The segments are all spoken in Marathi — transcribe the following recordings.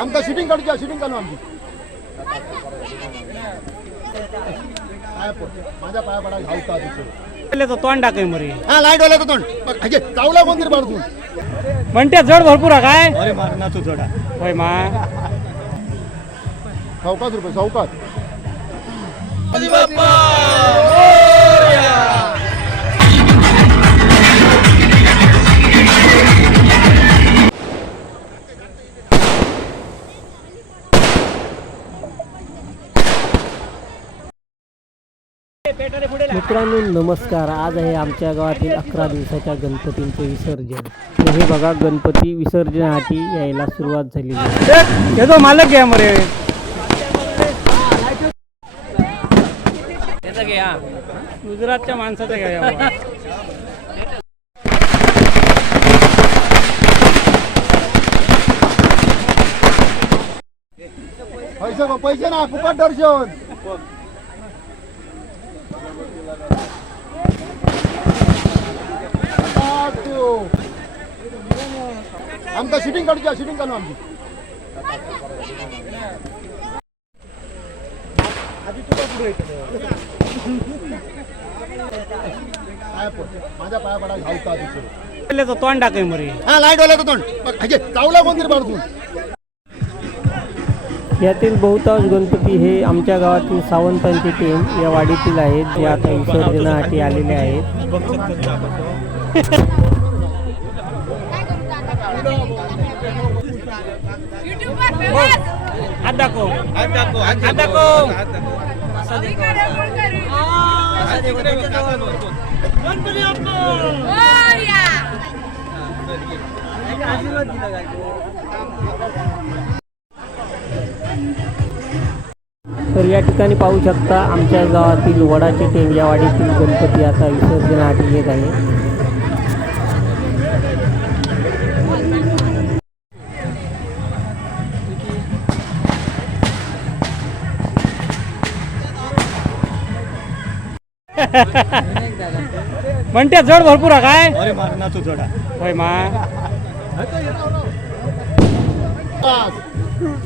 आमका शूटिंग काढूया शूटिंग काढू आमची. माझ्या पाया पडा घालता तिथे? तोंड टाकाय मरे. हा लाइट वाला तोंड. चावला कोणतरी पाडतून म्हणते जड भरपूर आहे काय? अरे मारणा तू जोडा होय मा. चौकात रुपये चौकात मित्रांनो नमस्कार. आज आहे आमच्या गावातील अकरा दिवसाच्या गणपतींचे विसर्जन. तर हे बघा गणपती विसर्जनासाठी यायला सुरुवात झालेली आहे हे तो मालक घ्या मरे गुजरातच्या माणसाचा घ्या. पैसे पैसे ना फुकट दर्शन. आमका शूटिंग काढूया शूटिंग काढू आमची पाया पड. माझ्या पाया पडा घालता तिथे तो तोंड टाकाय मरे। हा लाइट वाला तोंड। बघ, हाजे, चावला कोणतरी पाडतून यातील बहुतांश गणपती हे आमच्या गावातील सावंतांची टीम या वाडीतील आहेत जे आता विसर्जनासाठी आलेले आहेत. हात दाखव. तर या ठिकाणी पाहू शकता आमच्या गावातील वडाची टीम या वाडीतील गणपती आता विसर्जनासाठी येत आहे. म्हणते जड भरपूर आहे काय? अरे मारणा तू जोडा होय मा.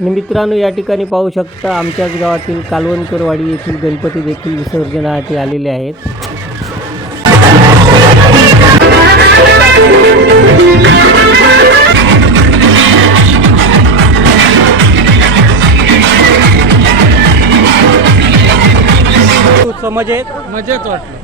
मित्रांनो या ठिकाणी पाहू शकता आमच्याच गावातील कालवणकरवाडी येथील गणपती देखील विसर्जनासाठी आलेले आहेत. मजेत? मजेत वाटलं.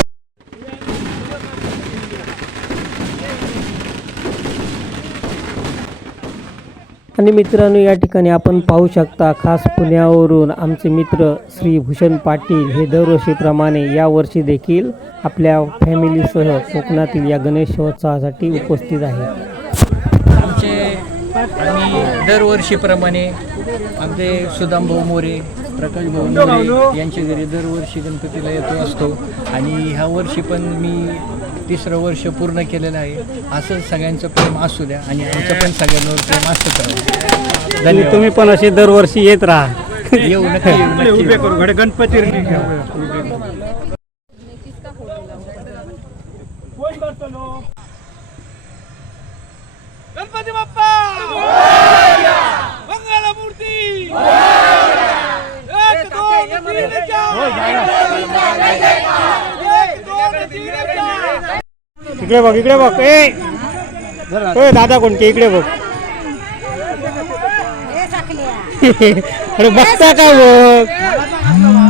आणि मित्रांनो या ठिकाणी आपण पाहू शकता खास पुण्यावरून आमचे मित्र श्री भूषण पाटील हे दरवर्षीप्रमाणे यावर्षी देखील आपल्या फॅमिलीसह कोकणातील या गणेशोत्सवासाठी उपस्थित आहेत. आमचे आम्ही दरवर्षीप्रमाणे आमचे सुदाम भाऊ मोरे प्रकाश भाऊ यांच्या घरी दरवर्षी गणपतीला येतो असतो. आणि ह्या वर्षी पण मी तिसरं वर्ष पूर्ण केलेलं आहे. असंच सगळ्यांचं प्रेम असू द्या आणि आमचं पण सगळ्यांवर प्रेम असत आणि धन्यवाद. तुम्ही पण असे दरवर्षी येत राहा. येऊ नक्की येऊ नक्की येऊ. उभे करू घडे गणपती गणपती बाप्पा! इकडे बघ इकडे बघ. ए! ए, दादा कोणते? इकडे बघ. अरे बघता का बघ?